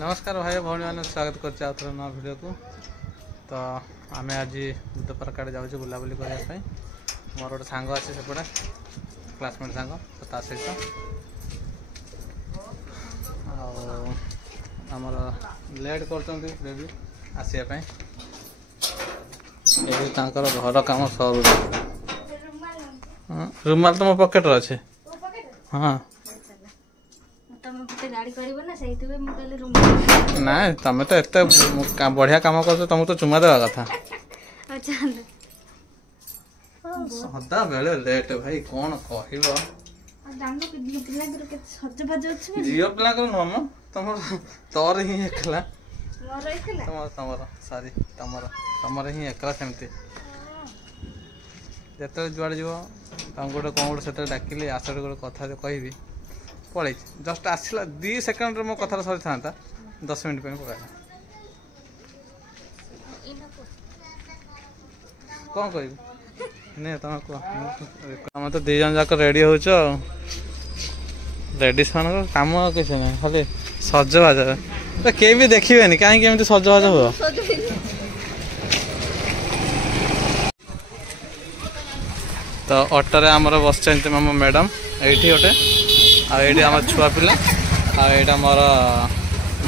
नमस्कार भाई भौणी मैंने स्वागत कर नया वीडियो को। तो आम आज बुद्धपार्क आड़े जाऊँ बुलाबुली करने मोर गोटे सांग अच्छे सेपटे क्लासमेट सांग तो सहित आमर लेट कर आसवाई घर कम सरू रुमाल तो मो पकेट अच्छे हाँ ना तुम तो एत बढ़िया कम कर तुमको तो चुमा देवा कथा सदा बेले लेट भाई कौन कह झील पिला नुह तुम तोर ही एकला सॉरी तुम ही एकला सेमती जिते जुआड़े जीव तुम गोटे कौन गोटे से डाकिली आस गोटे कथा कहबी पड़े जस्ट आसला 2 सेकेंड मो कथा सरी था 10 मिनट पकड़ा कौन कह तुम कह तुम तो 2 जन जाक रेडी हो लेडीज मान कम किसी ना खाली सजबाज के भी देखिए कहीं सजबाज हो तो ऑटोरे आमर बस मो मैडम ये गोटे आम छुआ पिला आम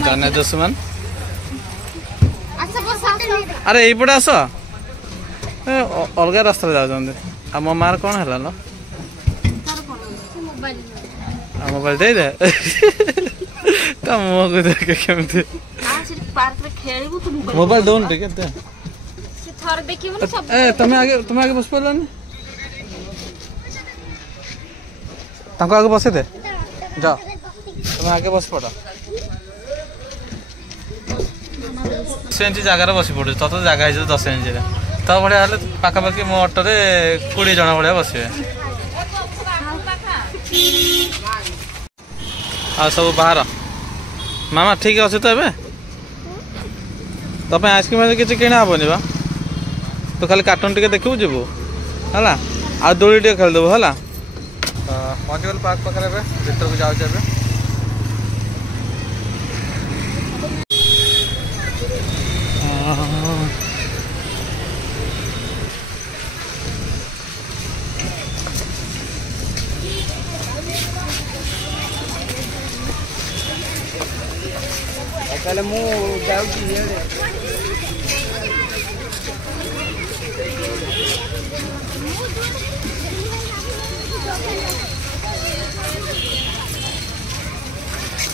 जाना दुश्मन अरे यपटे आस अलग रास्ता जाऊँ मो मार कौन है मोबाइल दे दे तो मुँह को देखे केमती मोबाइल दौन टे तुम आगे बस पारानी आगे बसे दे जा तुम आगे बस पड़ 10 इंच जगार बस पड़ू तो जगह है 10 इंच तो भाया पाखापाखि मो अटो 20 जन भाया बसवे आ सब बाहर मामा ठीक अच्छे तो ए तो आइसक्रीम किसी किना हेनी बा तो खाली कार्टून टे देखू जीवु है आ दोली टे खेलदेबू है पहुँचगल पार्क पाखे भर को जाऊे ताले मु जाऊँ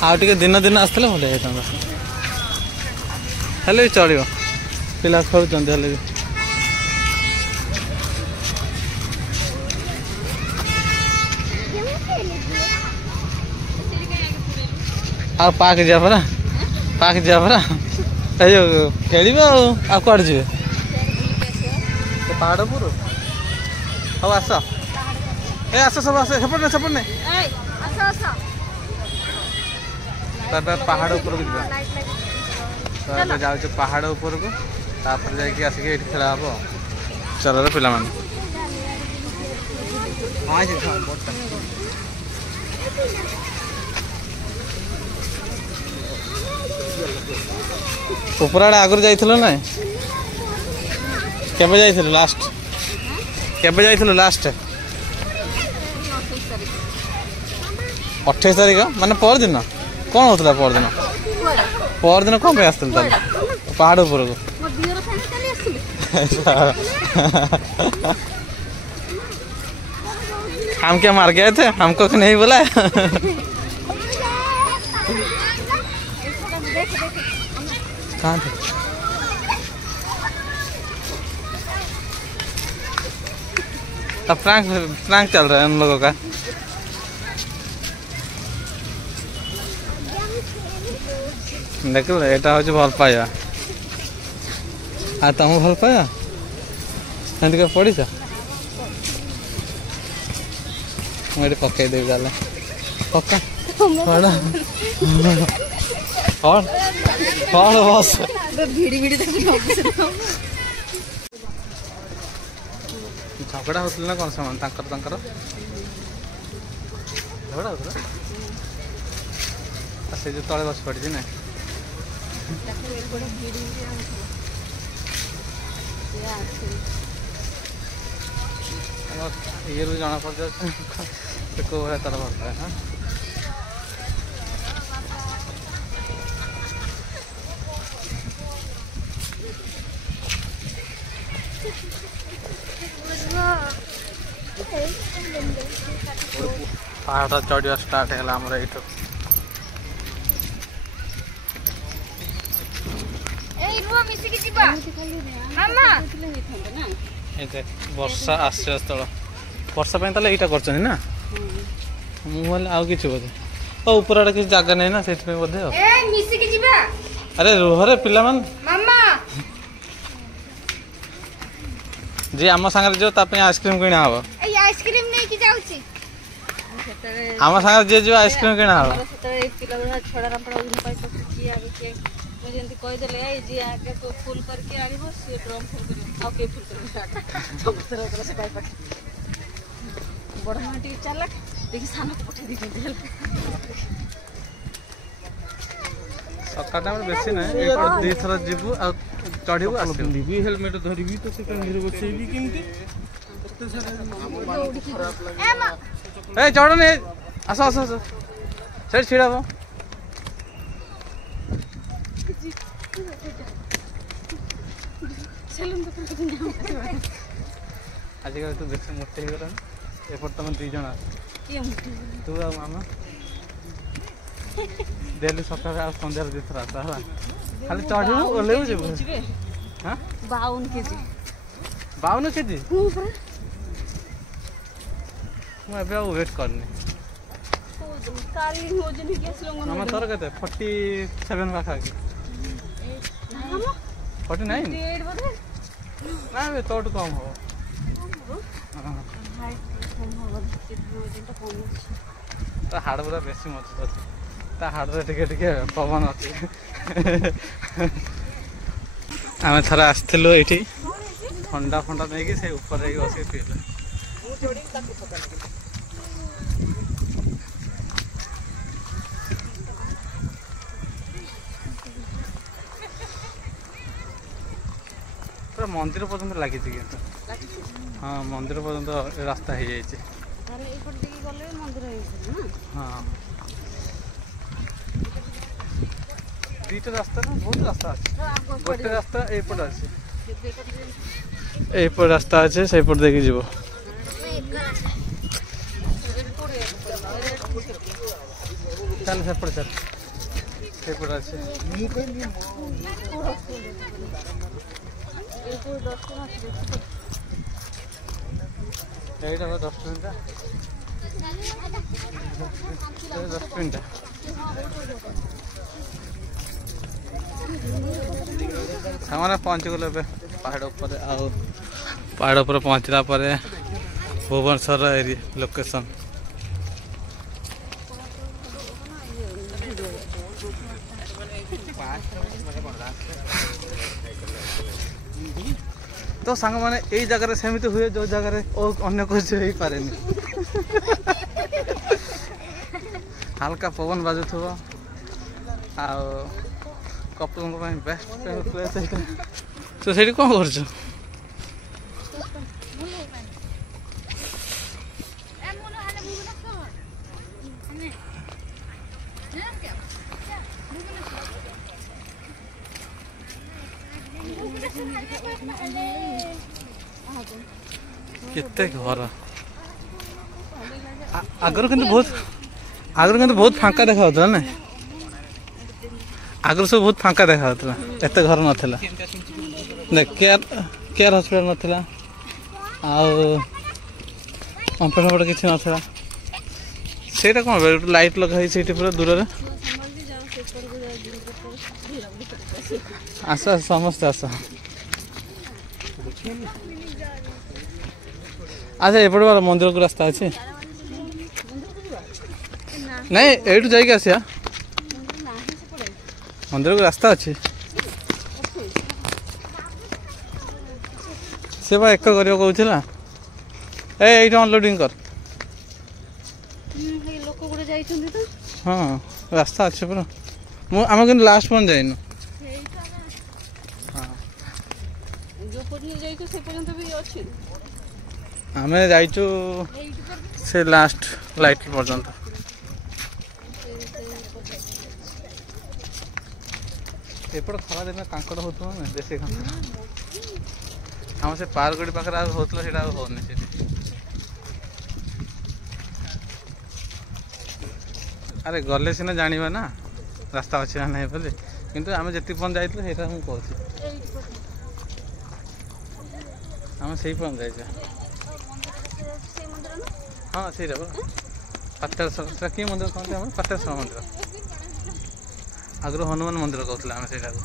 आउटे दिन दिन आसला भले हेल्ले भी चलो पिला खेलुंट हेल्ले भी आ पार्क जा परा पार्क जा परा खेल कड़े जी पहाड़ उपर हाँ आस ए आस सब आस सेपटे सेपटे पहाड़ ऊपर जाऊँ पहाड़ ऊपर को तापर जाकि आसिक खेला हम चल पिला ऊपर आड़े आगुरी जाइथिलो ना केबे जाइथिलो लास्ट केबे जाइथिलो लास्ट 28 तारीख माने पर दिन कौन होता पर दिन कौन पे आस पहाड़ ऊपर को हम क्या मार गए थे हमको नहीं बोला कहाँ थे अब फ्रैंक चल रहा है उन लोगों का देख एटा हूँ भल पाया आ तुम भल पाया एमती पड़ीच मुझे पकई देवी गले पक्का बस झगड़ा होता ना कौन सामान झगड़ा होता से जो तले बस पड़ी ना ये जना पड़ जाए को भले तार भल पाए हाँ पहाड़ चढ़ा स्टार्ट है ये वर्षा आश्रय स्थल वर्षा पे यहाँ कर मुझे आउ कि बोधे ऊपर आड़े किसी जगह नहीं ना से बोधे अरे रुह रे पिला जी आम सांगे जो आइसक्रीम किणा हम आइसक्रीम नहीं कि जाउची आम सांगे जे जो आइसक्रीम किणा हम छोड़ा रंपड़ा उदिन पाई तो की आगे के मुझे एंती कहि देले ए जी आगे तो फुल करके आनिबो से ड्रम फुल करियो आ के फुल करियो सब तरह से पाई पट बड़ माटी चालक देखि सानो को पठे दी हेल्प सकाळ टाइम बेसी ना एक दे थरा जीवु आ चढ़ीबु आसबु भी हेलमेट धरिबी तो से कंधीर बचेबी केमती ए चढ़ ने आस आस आस से छिड़ा बो आजिकल तू बेसी मोटे हो गला एपट तुम दी जण तू आ मामा डेली सकाळ आ संध्या दी थरा आसा खाली चढ़ू ओलेबु जेबु हां 52 केजी 52 केजी मैं अबे वेट करनी काली वजन के असलो मामा तोर कते 47 का खा के 49 डेढ़ बोले ना बे तोट कम हो ता हाड़ पूरा बेसी मत ता हाड़ रे टिके पवन अछि आमे थरा आस्थलो एठी ठंडा ठंडा नै कि से ऊपर रे बसी पीले पूरा मंदिर पर्यंत लगी हाँ मंदिर पर्यंत रास्ता हो जाए हाँ दीटा रास्ता ना बहुत रास्ता अच्छे गोटे रास्ता एपट अच्छे एपट रास्ता अच्छे से देखिए जीव चल सेपट चल सेपट अच्छे এইটা 10 মিনিট 10 মিনিট हमारा पहुँच गल पहाड़ ऊपर आउ पहाड़ ऊपर पहुँचला भुवनेश्वर एरिया लोकेशन तो सांग माने यही जगह सेमती हुए जो जगह अन्य कुछ हो पारे हल्का पवन बाजुथो आ कपल बेस्ट प्लेस तो से कौन कर केते घर आगर किंतु बहुत फांका देखा ना आगर सब बहुत फांका देखा एत घर नाला देख केयर हॉस्पिटल नाला आंपड़ किसी नाला से कौन लाइट लगा से पूरा दूर आस समस्त आस अच्छा एपटे बार मंदिर को रास्ता अच्छे नहीं एठू जाइए आसिया मंदिर को रास्ता अच्छे से बा एक कहला ये अनलोडिंग कर हाँ रास्ता अच्छे पूरा आम कि लास्ट पॉइंट जाइन ପର୍ଯ୍ୟନ୍ତ ଯାଇଛୁ ସେ ପର୍ଯ୍ୟନ୍ତ ବି ଅଛି ଆମେ ଯାଇଛୁ ଏଇଠି ତ ସେ ଲାଷ୍ଟ ଲାଇଟ୍ ପର୍ଯ୍ୟନ୍ତ। ଏପଟେ ଖରା ଦିନ କାଙ୍କଡ଼ ହେଉଥିବ ନା ଦେଶୀ କାଙ୍କଡ଼। ଆମ ସେ ପାରଗଡ଼ି ପାଖରେ ଆଉ ହେଉଥିଲା ସେଇଟା ଆଉ ହେଉନି ସେଠି। ଆରେ ଗଲେ ସିନା ଜାଣିବା ନା ରାସ୍ତା ଅଛି ନା ନାହିଁ ବୋଲି, କିନ୍ତୁ ଆମେ ଯେତିକି ପର୍ଯ୍ୟନ୍ତ ଯାଇଥିଲୁ ସେଇଟା ମୁଁ କହୁଛି। ଏଇଠି ପର୍ଯ୍ୟନ୍ତ ଆମେ ସେଇ ପର୍ଯ୍ୟନ୍ତ ଯାଇଛୁ। ସେଇ ମନ୍ଦିର ନା ହଁ ସେଇଟା ପରା ପାତେଶ୍ୱର, ସେଟା କି ମନ୍ଦିର କହନ୍ତି ଆମର? ପାତେଶ୍ୱର ମନ୍ଦିର। ଆଗରୁ ହନୁମାନ ମନ୍ଦିର କହୁଥିଲେ ଆମେ ସେଇଟାକୁ।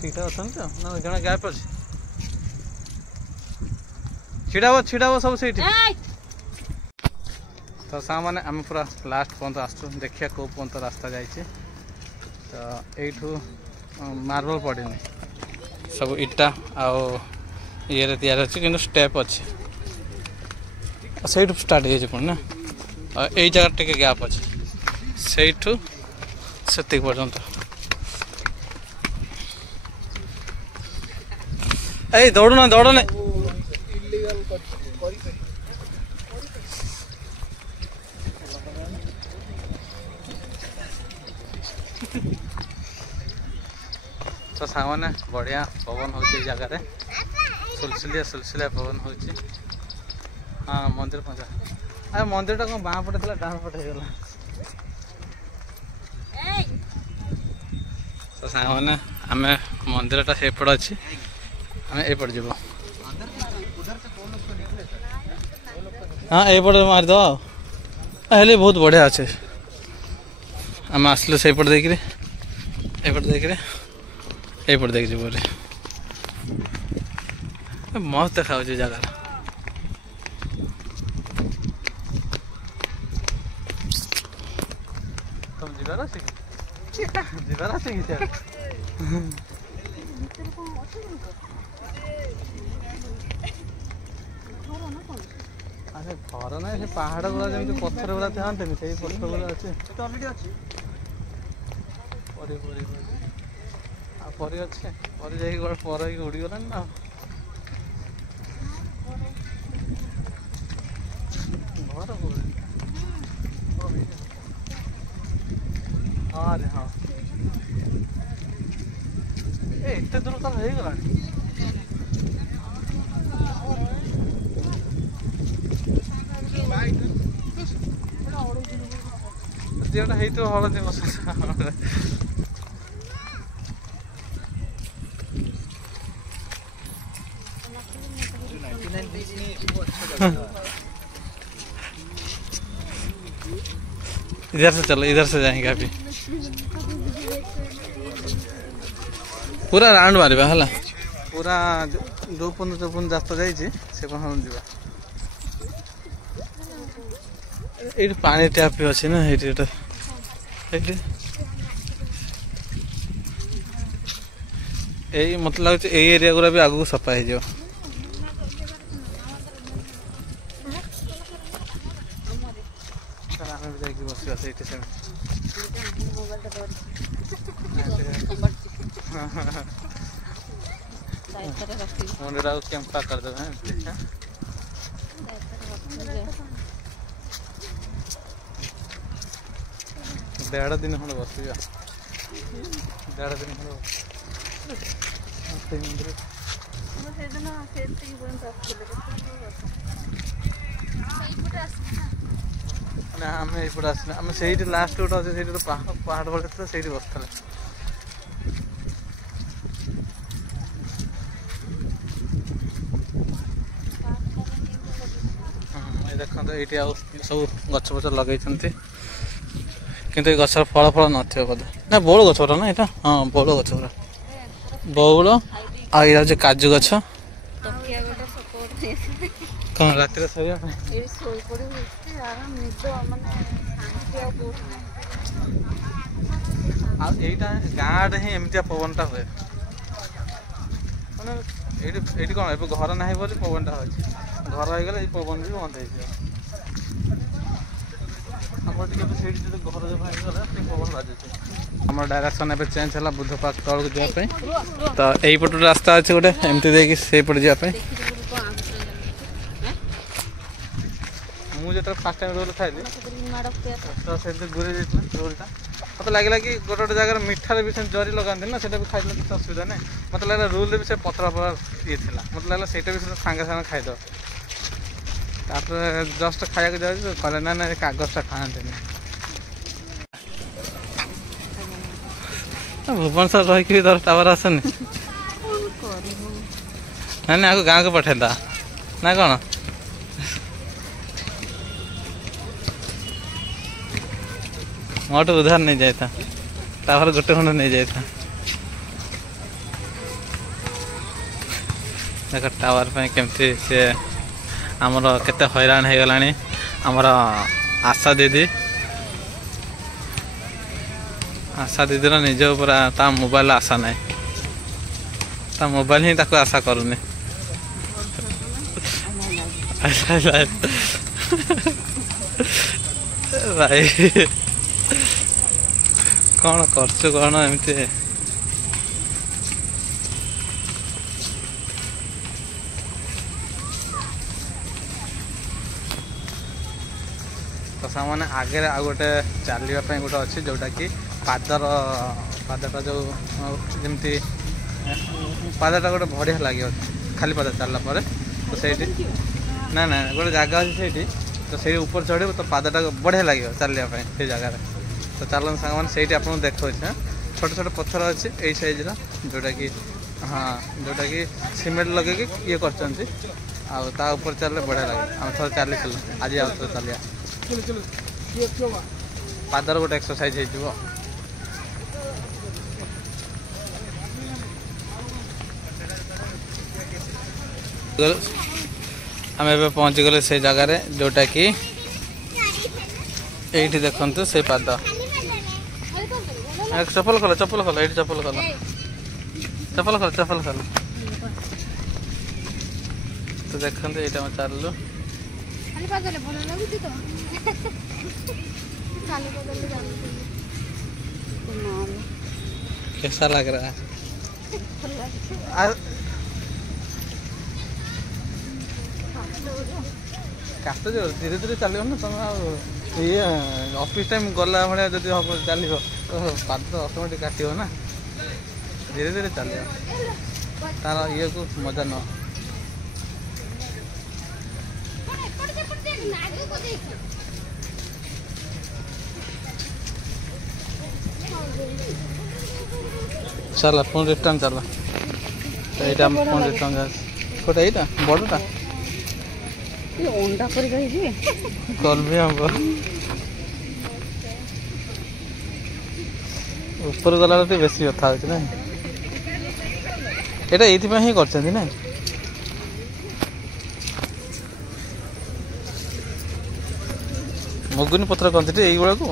ଠିକ୍ ଅଛନ୍ତି ତ ନା ଜଣେ ଗ୍ୟାପ୍ ଅଛି? ଛିଡ଼ା ହବ ସବୁ ସେଇଠି। ତ ସାଙ୍ଗମାନେ ଆମେ ପୁରା ଲାଷ୍ଟ ପର୍ଯ୍ୟନ୍ତ ଆସୁଛୁ, ଦେଖିବା କେଉଁ ପର୍ଯ୍ୟନ୍ତ ରାସ୍ତା ଯାଇଛି। ତ ଏଇଠୁ ମାର୍ବଲ ପଡ଼ିନି, ସବୁ ଇଟା ଆଉ ଇଏରେ ତିଆରି ଅଛି, କିନ୍ତୁ ଷ୍ଟେପ୍ ଅଛି। ସେଇଠୁ ଷ୍ଟାର୍ଟ ହେଇଯାଇଛି ପୁଣି ନା, ଏଇ ଜାଗାରେ ଟିକେ ଗ୍ୟାପ୍ ଅଛି, ସେଇଠୁ ସେତିକି ପର୍ଯ୍ୟନ୍ତ। ଏଇ ଦୌଡ଼ୁନା ଦୌଡ଼ୁନି। ତ ସାଙ୍ଗମାନେ ବଢ଼ିଆ ପବନ ହେଉଛି ଏଇ ଜାଗାରେ, ସୁଲସୁଲିଆ ପବନ ହେଉଛି। ହଁ ମନ୍ଦିର ପହଞ୍ଚା। ଆରେ ମନ୍ଦିରଟା କ'ଣ ବାଁ ପଟେ ଥିଲା ଡାହାଣ ପଟେ ହେଇଗଲା। ତ ସାଙ୍ଗମାନେ ଆମେ ମନ୍ଦିରଟା ସେପଟେ ଅଛି, ଆମେ ଏଇପଟେ ଯିବୁ। ହଁ ଏଇପଟେ ମାରିଦେବା ଆଉ ହେଲେ ବହୁତ ବଢ଼ିଆ ଅଛି। ଆମେ ଆସିଲୁ ସେଇପଟେ ଦେଇକିରି ଏଇପଟେ ଦେଇକିରି ଏଇପଟେ ଦେଇକି ଯିବୁ ବୋଲି। ମସ୍ତ ଦେଖାଯାଉଛି ଜାଗାଟା। ତମେ ଯିବାର ଅଛି କି? ଯିବାର ଅଛି କି ସିଆଡ଼େ? ଆରେ ଘର ନାହିଁ, ସେ ପାହାଡ଼ ଗୁଡ଼ା ଯେମିତି ପଥର ଗୁଡ଼ା ଥାଆନ୍ତେନି ସେଇ ପଥର ଗୁଡ଼ା ଅଛି। ଆଉ ପରି ଅଛି, ପରି ଯାଇକି ଗୋଟେ ପର ହେଇକି ଉଡ଼ିଗଲାଣି ନା। ଘର କୋଉଠି? ହଁ ରେ ହଁ, ଏତେ ଦୂର ତାର ହେଇଗଲାଣି। ଝିଅଟା ହେଇଥିବ ହଳଦୀ ମଶା। इधर से चलो, इधर से जाएंगे अभी। पूरा राउंड मारिबा हला, पूरा जो पन रास्ता जाइए से पन जा। ये पानी टैप भी अच्छे ना, ये मतलब लगे ये एरिया गुरा भी आगू सफा हो। मुंडा केम्पा करदेवे। देढ़ दिन खंड बस, देढ़ दिन आम एपटे आस आम से लास्ट गोटे अच्छे से पहाड़ पड़े से बसता। देखो ये सब गछ फच लगे किंतु ये गचर फल फल न बोधे ना बौल गछ ना यहाँ। हाँ बौल गछ पूरा बौल आ काजू गछ। कौन रात शोया आईटा गाँव ही एमती पवनटा हुए मैंने कौन ए घर ना बोली पवनटा हो घर हो गले पवन भी बंद हो ଆମର ଟିକେ ସେଇଠି ଯଦି ଘର ଯେ ଭାଙ୍ଗିଗଲା ଟିକେ ପବନ ବାଜୁଛି। ଆମର ଡାଇରେକ୍ସନ୍ ଏବେ ଚେଞ୍ଜ ହେଲା ବୁଦ୍ଧ ପାର୍କ ତଳକୁ ଯିବା ପାଇଁ। ତ ଏଇପଟୁ ରାସ୍ତା ଅଛି ଗୋଟେ ଏମିତି ଦେଇକି ସେଇପଟେ ଯିବା ପାଇଁ। ମୁଁ ଯେତେବେଳେ ଫାଷ୍ଟ ଟାଇମ୍ ରୋଲ୍ ଖାଇଲି ତ ସେମିତି ଘୁରେଇ ଯାଇଥିଲା ରୋଲ୍ଟା। ମୋତେ ଲାଗିଲା କି ଗୋଟେ ଗୋଟେ ଜାଗାରେ ମିଠାରେ ବି ସେମିତି ଜରି ଲଗାନ୍ତି ନା, ସେଇଟା ବି ଖାଇଲେ କିଛି ଅସୁବିଧା ନାହିଁ। ମୋତେ ଲାଗିଲା ରୋଲ୍ରେ ବି ସେ ପତଳା ପତଳା ଇଏ ଥିଲା, ମୋତେ ଲାଗିଲା ସେଇଟା ବି ସାଙ୍ଗେ ସାଙ୍ଗେ ଖାଇଦେବ। ତାପରେ ଜଷ୍ଟ ଖାଇବାକୁ ଯାଉଛି କହିଲେ ନା ନା କାଗଜଟା ଖାଆନ୍ତିନି। ଭୁବନେଶ୍ୱର ରହିକି ବି ଧର ଟାୱାର ଆସେନି। ନାଇଁ ନାଇଁ ଆକୁ ଗାଁକୁ ପଠେଇଦା ନା କ'ଣ? ମୋଠୁ ଉଧାର ନେଇଯାଇଥା, ତାପରେ ଗୋଟେ ଖଣ୍ଡ ନେଇଯାଇଥା। ଦେଖ ଟାୱାର ପାଇଁ କେମିତି ସେ ଆମର କେତେ ହଇରାଣ ହେଇଗଲାଣି ଆମର ଆଶା ଦିଦି। ଆଶା ଦିଦିର ନିଜ ଉପରେ ତା ମୋବାଇଲ ଆଶା ନାହିଁ, ତା ମୋବାଇଲ ହିଁ ତାକୁ ଆଶା କରୁନି। ଭାଇ କ'ଣ କରୁଛୁ କ'ଣ ଏମିତି? ତ ସେମାନେ ଆଗରେ ଆଉ ଗୋଟେ ଚାଲିବା ପାଇଁ ଗୋଟେ ଅଛି ଯେଉଁଟାକି ପାଦଟା ଯେଉଁ ଯେମିତି ପାଦଟା ଗୋଟେ ବଢ଼ିଆ ଲାଗିବ ଖାଲି ପାଦ ଚାଲିଲା ପରେ। ତ ସେଇଠି ନା ନା ଗୋଟେ ଜାଗା ଅଛି ସେଇଠି, ତ ସେଇ ଉପରେ ଚଢ଼ିବ ତ ପାଦଟା ବଢ଼ିଆ ଲାଗିବ ଚାଲିବା ପାଇଁ ସେଇ ଜାଗାରେ। ତ ଚାଲନ୍ତୁ ସାଙ୍ଗମାନେ ସେଇଠି ଆପଣଙ୍କୁ ଦେଖାଉଛି। ଛୋଟ ଛୋଟ ପଥର ଅଛି ଏଇ ସାଇଜ୍ର ଯେଉଁଟାକି ଯେଉଁଟାକି ସିମେଣ୍ଟ ଲଗେଇକି ଇଏ କରିଛନ୍ତି। ଆଉ ତା ଉପରେ ଚାଲିଲେ ବଢ଼ିଆ ଲାଗେ। ଆମେ ଥରେ ଚାଲିଥିଲୁ, ଆଜି ଆଉ ଥରେ ଚାଲିବା। ପାଦର ଗୋଟେ ଏକ୍ସରସାଇଜ ହେଇଯିବ। ଆମେ ଏବେ ପହଞ୍ଚିଗଲେ ସେଇ ଜାଗାରେ ଯେଉଁଟାକି ଏଇଠି ଦେଖନ୍ତୁ ସେଇ ପାଦ। ଚପଲ ଖୋଲ ଏଇଠି ଚପଲ ଖୋଲ। ତ ଦେଖନ୍ତୁ ଏଇଟା ଆମେ ଚାଲିଲୁ। कैसा लग रहा है? काटो जो धीरे धीरे चलो ना तुम ये ऑफिस टाइम गला भाया जब हम चलो तो पाद तो ऑटोमेटिक काटो ना। धीरे धीरे चलो तार ये को मजा न चल पुणी रिटर्न चल यहाँ पुणी रिटर्न जा कौटा यहाँ बड़टा अंडा पर कल भी हम ऊपर गला बेसी कथा हो ना ये ही कर ना मुगुनी पत्र कहते यही को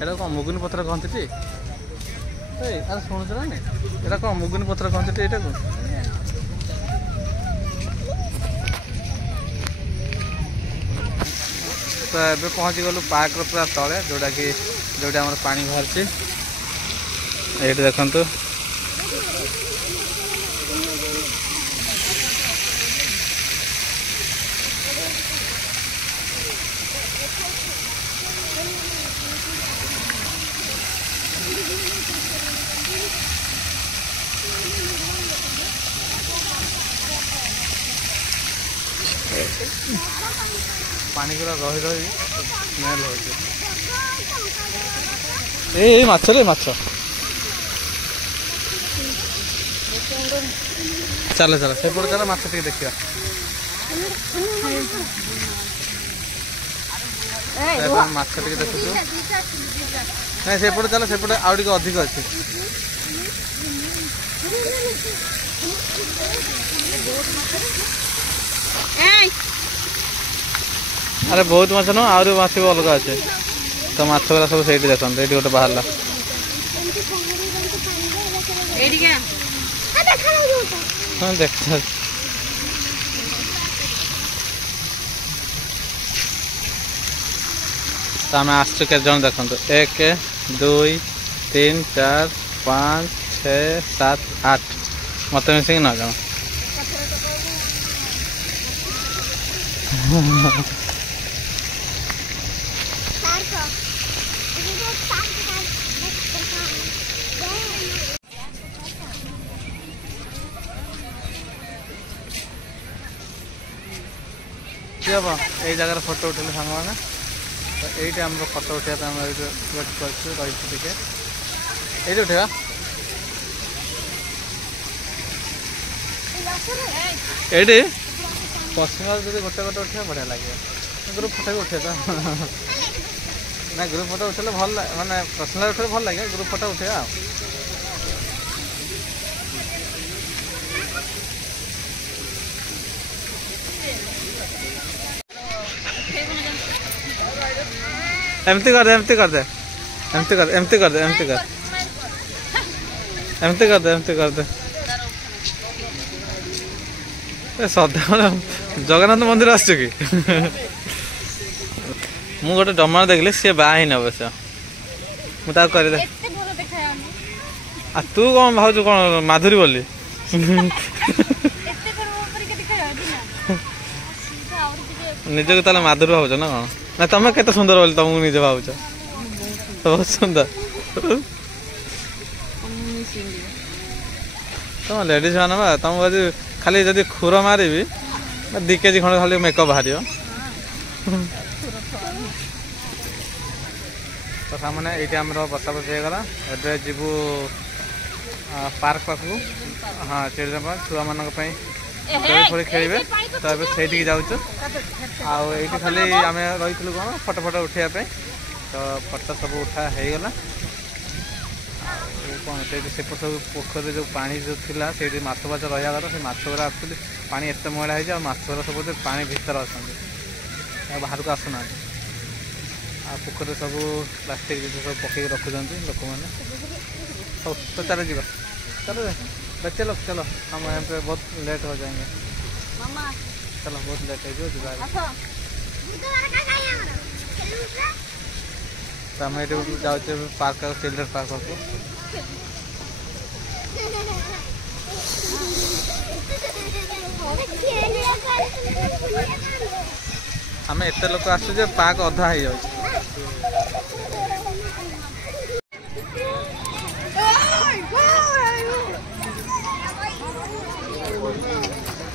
एटा कौन मुगुनी पत्र कहते अरे शुणुच ना एटा कौन मुगुनी पत्र कहते यहाँ को तो ये पहुँची गलु पार्क पूरा तले जोटा कि जोटा आम पानी बाहर ये देखु पानी पूरा रही रही स्मेल हो माछ रे माछ चल चल से चल माछ टे देखा माछ टे देखु नहीं से चल से आउ टे अधिक अच्छे अरे बहुत माछ न आहुरी माछ भी अलग अच्छे तो माछ गुरा सब से देखते ये गोटे बाहर हाँ देख तो आम आसु के जन देखो 1 2 3 4 5 6 7 8 मत मिसिक 9 जन ये जगह फोटो उठेल सांग मैंने तो ये आम फोटो उठा वेट कर ये उठेगा ये पश्चिम जो गोटे गोटे उठे बढ़िया लगे ग्रुप फोटो भी उठे तो ना ग्रुप फोटो उठे भल मानने पर्सनाल उठे भल लगे ग्रुप फोटो उठे एमती कर दे एमती कर दे एमती कर एमती कर दे एमती कर एमती कर दे एमती कर दे सदा जगन्नाथ मंदिर आस कि मु गोटे डमार देखली सी बाही न अवश्य मुझे कर दे आ तू कौन भाव कौन माधुरी बोली निज को ताले माधुरी भाव ना कौन ना तुम केते सुंदर बोली तुमको निजे भाव बहुत सुंदर तुम लेडीज मान बा तुमको आज खाली जदि खुर मारि 2 केजी खंड खाली मेकअप बाहर तो सामने ये आम बसा बस होगा ए जीवु पार्क पाखु हाँ चिल्ड्रेन पार्क छुआ मान थोड़ी खेलेंगे तो ये से जाऊँ आईटी खाली आम रही कौन फटो फटो उठाइबा तो फटो सब उठा होगला कौन से सब पोखर जो पानी जो थिला से माछ बाछ रहा कथा से माछ गुरा एक्चुअली पानी एत मैला हो माछ गुरा सब पानी भितर अच्छा बाहर को आसुना पोखर सब प्लास्टिक जिन सब पकई रखुं लोक मैंने सब तो चलो जी चलो चलो चलो हम यहाँ पे बहुत लेट हो जाएंगे चलो बहुत लेट है जो तो हम ये जाऊँ पार्क चिल्ड्रेन पार्क को आम एत लोक आसु पार्क अधा हो जाए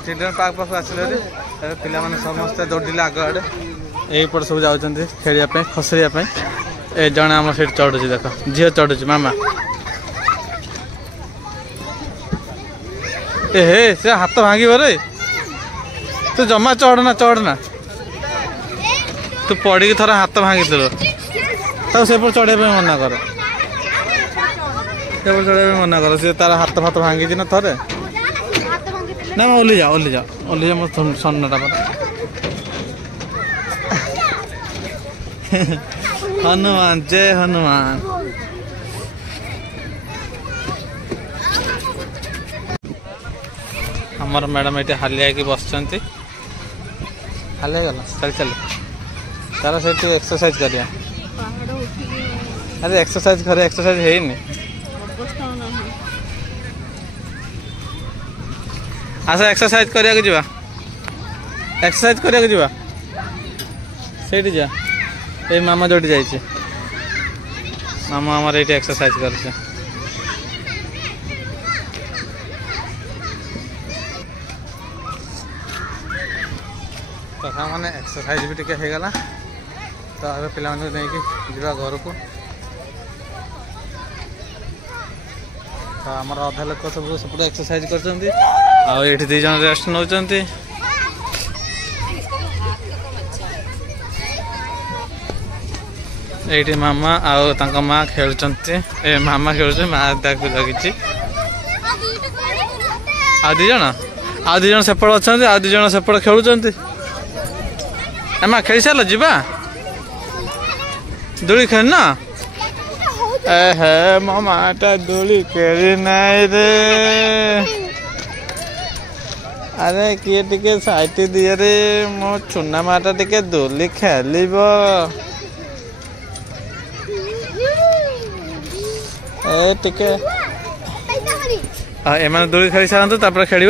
चिल्ड्रेन पार्क पाख आसिले पिला माने समस्ते दौड़िले आग आड़े यहीपट सब जाऊँच खेलने खसरिया ए जड़े आम से चढ़ुची देख झील चढ़ुची मामा ए हे से हाथ भांगी रे तू जमा चढ़ना चढ़ना तू पड़ी थोड़ा हाथ भांगी तो से चढ़े मना कर चढ़े मना कर सी तार हाथ फात भांगी ना थरे ना ओली जा मो सन्नाटा पर हनुमान जय हनुमान हमार मैडम ये हालिया की बस हालिया गला चल चल तार से एक्सरसाइज करिया अरे एक्सरसाइज करे एक्सरसाइज है नहीं आस एक्सरसाइज करिया के जीवा एक्सरसाइज करिया के जीवा सेठी जा ए मामा जोड़ी जाइए मामा हमारे ये एक्सरसाइज करछे तो मैंने एक्सरसाइज भी टिके हो गला तो अब पिला नहीं जा घर को तो आमर अधा लोक सब सेपटे एक्सरसाइज कर 2 जन रेस्ट नौ ये मामा आउ माँ खेल मामा खेल माँ लगी आ 2 जन सेपट अच्छा आ 2 जन सेपट खेलुंट माँ खेल सार जा दोली खेल ना हे मो माटा दोली खेली नाई रे अरे किए टिके साइट दिए रे मो चुना माटा टिके दोली खेल ए टिके एम दोली खेली सारतु तापर खेल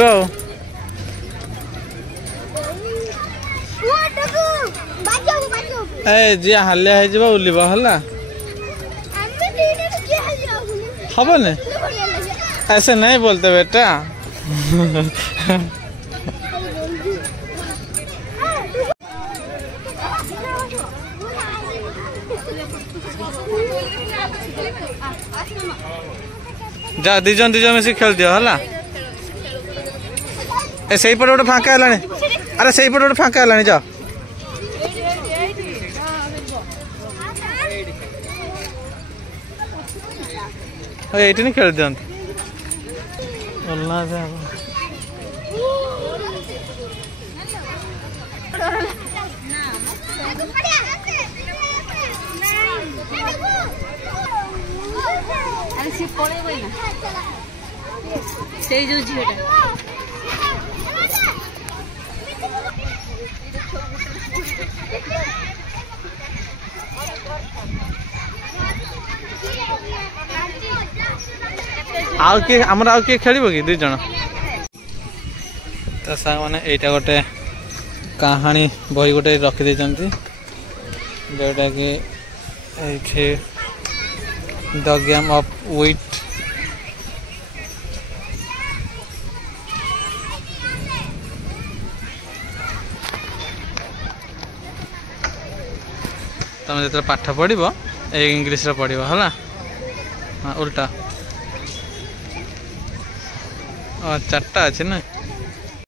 जी हालिया हो उलिब है हबने ऐसे नहीं बोलते बेटा जा दिज मिसिक खेल दियो है से पटे गोटे फाँका है अरे से पटे गोटे फाँका है जा ये नहीं खेल दिखते से जो झीटा आउ किए खेल कि 2 जन तो सांग मैंने यहाँ गोटे कहानी बही गोटे रखी जोटा कि द गेम ऑफ विट तुम जो पाठ पढ़ इंग्लीश पढ़ है हाँ उल्टा 4टा अच्छे ना